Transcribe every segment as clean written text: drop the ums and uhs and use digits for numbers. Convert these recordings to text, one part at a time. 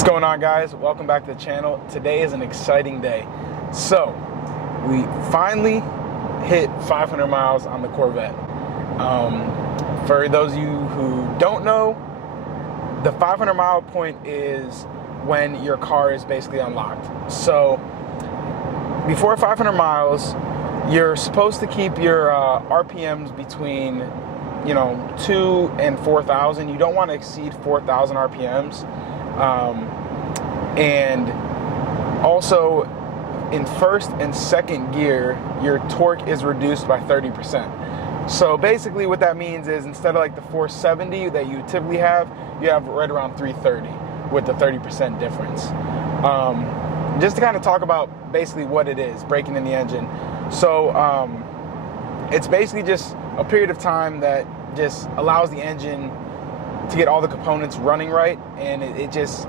What's going on, guys? Welcome back to the channel. Today is an exciting day. So we finally hit 500 miles on the Corvette. For those of you who don't know, the 500 mile point is when your car is basically unlocked. So before 500 miles, you're supposed to keep your RPMs between 2 and 4,000. You don't want to exceed 4,000 RPMs. And also in first and second gear, your torque is reduced by 30%. So basically what that means is instead of like the 470 that you typically have, you have right around 330 with the 30% difference. Just to kind of talk about basically what it is, breaking in the engine. So it's basically just a period of time that just allows the engine to get all the components running right, and it just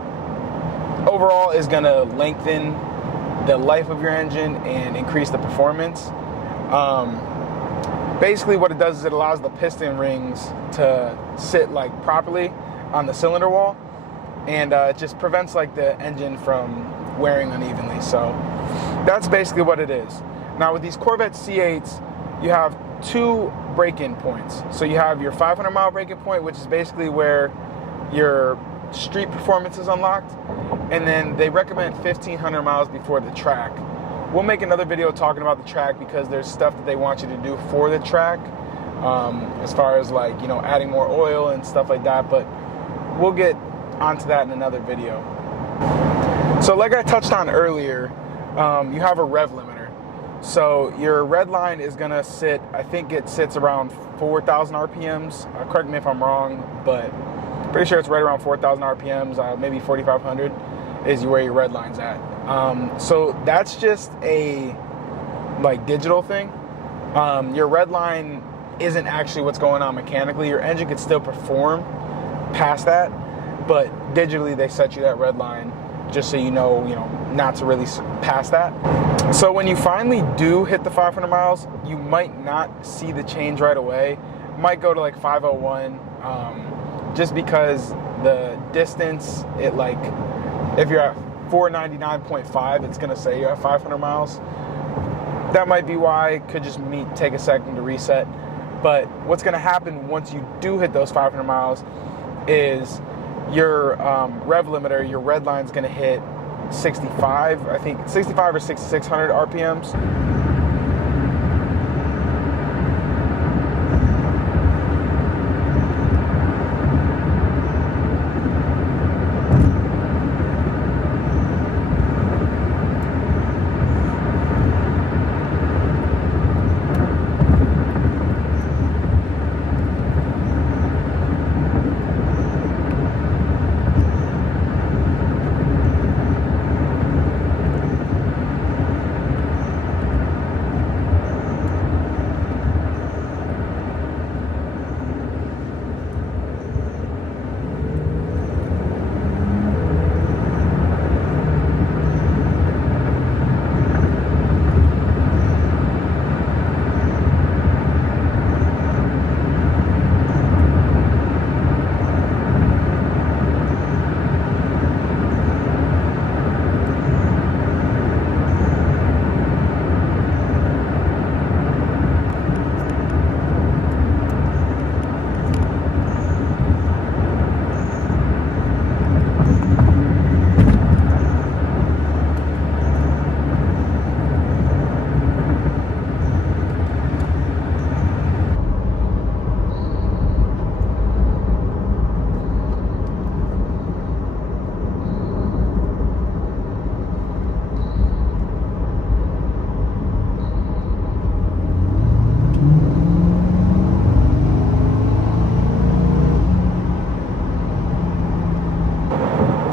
overall is going to lengthen the life of your engine and increase the performance. Basically what it does is it allows the piston rings to sit like properly on the cylinder wall, and it just prevents like the engine from wearing unevenly. So that's basically what it is. Now with these Corvette C8s, you have two break-in points. So you have your 500 mile break-in point, which is basically where your street performance is unlocked, and then they recommend 1,500 miles before the track. We'll make another video talking about the track because there's stuff that they want you to do for the track, as far as like adding more oil and stuff like that, but we'll get onto that in another video. So like I touched on earlier, you have a rev limiter. So your red line is gonna sit, I think it sits around 4,000 RPMs. Correct me if I'm wrong, but pretty sure it's right around 4,000 RPMs, maybe 4,500 is where your red line's at. So that's just a like digital thing. Your red line isn't actually what's going on mechanically. Your engine could still perform past that, but digitally they set you that red line just so you know not to really pass that. So when you finally do hit the 500 miles, you might not see the change right away. It might go to like 501, just because the distance, it like, if you're at 499.5, it's gonna say you're at 500 miles. That might be why. It could just take a second to reset. But what's gonna happen once you do hit those 500 miles is your rev limiter, your red line's gonna hit 65, I think 65 or 6,600 RPMs.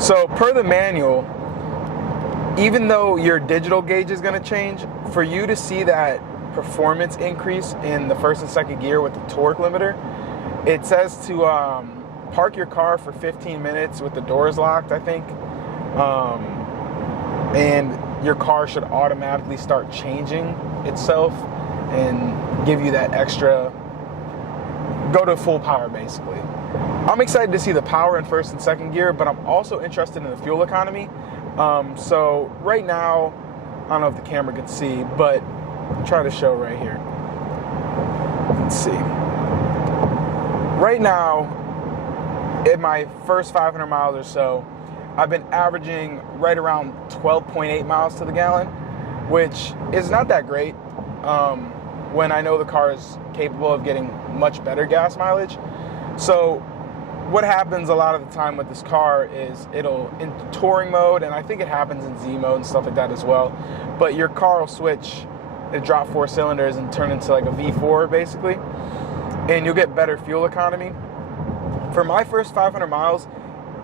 So per the manual, even though your digital gauge is going to change, for you to see that performance increase in the first and second gear with the torque limiter, it says to park your car for 15 minutes with the doors locked, I think, and your car should automatically start changing itself and give you that extra go to full power basically. I'm excited to see the power in first and second gear, but I'm also interested in the fuel economy. So right now, I don't know if the camera can see, but I'll try to show right here. Let's see. Right now, in my first 500 miles or so, I've been averaging right around 12.8 miles to the gallon, which is not that great when I know the car is capable of getting much better gas mileage. So what happens a lot of the time with this car is it'll, in touring mode, and I think it happens in Z mode and stuff like that as well, but your car will switch, it drop 4 cylinders and turn into like a V4 basically, and you'll get better fuel economy. For my first 500 miles,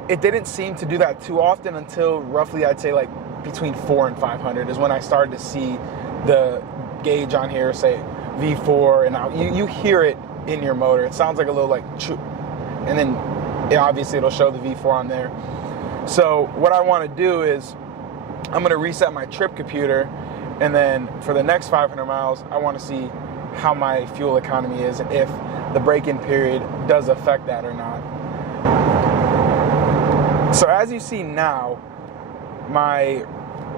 it didn't seem to do that too often until roughly, I'd say like between 4 and 500 is when I started to see the gauge on here say V4, and now you hear it in your motor. It sounds like a little like choo, and then obviously it'll show the V4 on there. So what I want to do is I'm going to reset my trip computer, and then for the next 500 miles, I want to see how my fuel economy is and if the break-in period does affect that or not. So as you see now, my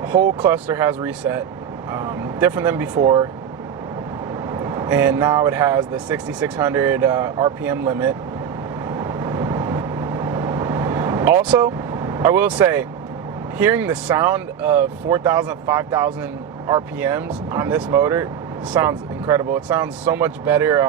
whole cluster has reset, different than before, and now it has the 6,600 RPM limit. Also, I will say, hearing the sound of 4,000, 5,000 RPMs on this motor sounds incredible. It sounds so much better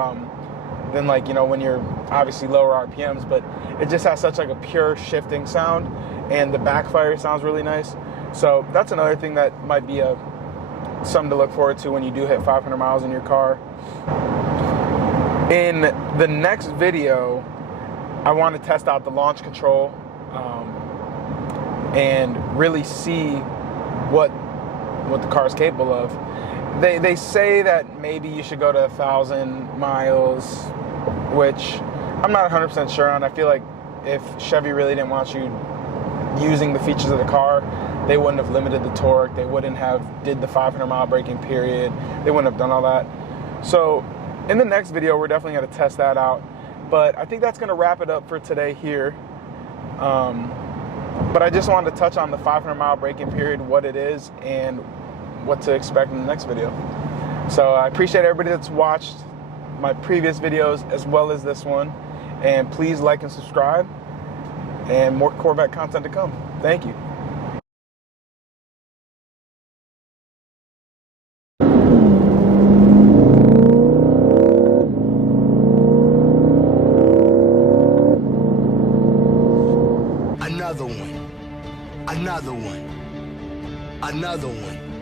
than, like, you know, when you're obviously lower RPMs, but it just has such like a pure shifting sound, and the backfire sounds really nice. So that's another thing that might be something to look forward to when you do hit 500 miles in your car. In the next video, I want to test out the launch control and really see what the car is capable of. They say that maybe you should go to 1,000 miles, which I'm not 100% sure on. I feel like if Chevy really didn't want you using the features of the car, they wouldn't have limited the torque. They wouldn't have did the 500 mile braking period. They wouldn't have done all that. So in the next video, we're definitely going to test that out. But I think that's going to wrap it up for today here. But I just wanted to touch on the 500 mile braking period, what it is, and what to expect in the next video. So I appreciate everybody that's watched my previous videos as well as this one. And please like and subscribe, and more Corvette content to come. Thank you. Another one, another one, another one.